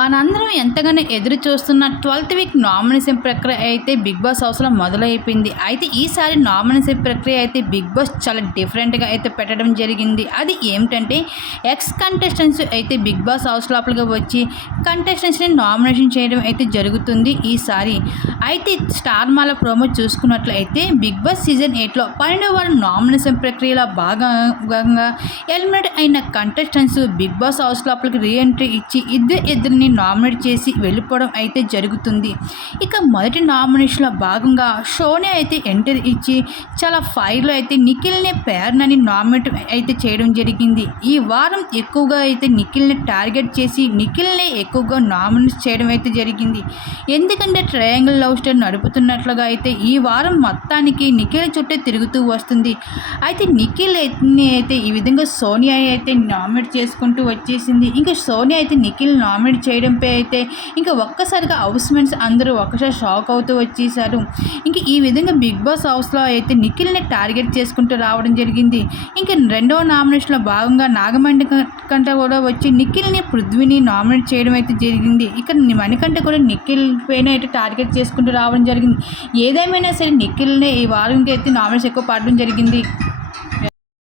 మనందరం ఎంతగానో ఎదురు చూస్తున్న ట్వెల్త్ వీక్ నామినేషన్ ప్రక్రియ అయితే బిగ్ బాస్ హౌస్లో మొదలైపోయింది. అయితే ఈసారి నామినేషన్ ప్రక్రియ అయితే బిగ్ బాస్ చాలా డిఫరెంట్గా అయితే పెట్టడం జరిగింది. అది ఏమిటంటే ఎక్స్ కంటెస్టెంట్స్ అయితే బిగ్ బాస్ హౌస్ లోపలికి వచ్చి కంటెస్టెంట్స్ని నామినేషన్ చేయడం అయితే జరుగుతుంది ఈసారి. అయితే స్టార్ మాల ప్రోమో చూసుకున్నట్లయితే బిగ్ బాస్ సీజన్ ఎయిట్లో పన్నెండవ వారం నామినేషన్ ప్రక్రియలో భాగంగా ఎలిమినేట్ అయిన కంటెస్టెంట్స్ బిగ్ బాస్ హౌస్ లోపలికి రీఎంట్రీ ఇచ్చి ఇద్దరు ఇద్దరిని నామినేట్ చేసి వెళ్ళిపోవడం అయితే జరుగుతుంది. ఇక మొదటి నామినేషన్లో భాగంగా షోనే అయితే ఎంటర్ ఇచ్చి చాలా ఫైర్లో అయితే నిఖిల్ని పేర్నని నామినేట్ అయితే చేయడం జరిగింది. ఈ వారం ఎక్కువగా అయితే నిఖిల్ని టార్గెట్ చేసి నిఖిల్నే ఎక్కువగా నామినేట్ చేయడం అయితే జరిగింది. ఎందుకంటే ట్రయాంగిల్ లవ్ స్టోరీ నడుపుతున్నట్లుగా అయితే ఈ వారం మొత్తానికి నిఖిల్ చుట్టే తిరుగుతూ వస్తుంది. అయితే నిఖిల్ అయితే ఈ విధంగా సోనియా అయితే నామినేట్ చేసుకుంటూ వచ్చేసింది. ఇంకా సోనియా అయితే నిఖిల్ నామినేట్ చేయడంపై అయితే ఇంకా ఒక్కసారిగా హౌస్ మెంట్స్ అందరూ ఒక్కసారి షాక్ అవుతూ వచ్చేసారు ఇంకా ఈ విధంగా బిగ్ బాస్ హౌస్లో అయితే నిఖిల్ని టార్గెట్ చేసుకుంటూ రావడం జరిగింది. ఇంకా రెండవ నామినేషన్లో భాగంగా నాగమండి కంట కూడా వచ్చి నిఖిల్ని పృథ్వీని నామినేట్ చేయడం అయితే జరిగింది. ఇక్కడ మణికంట కూడా నిఖిల్ పైన అయితే టార్గెట్ చేసుకుంటూ రావడం జరిగింది. ఏదేమైనా సరే నిఖిల్ని ఈ వారంకి అయితే నామినేషన్ ఎక్కువ పడడం జరిగింది.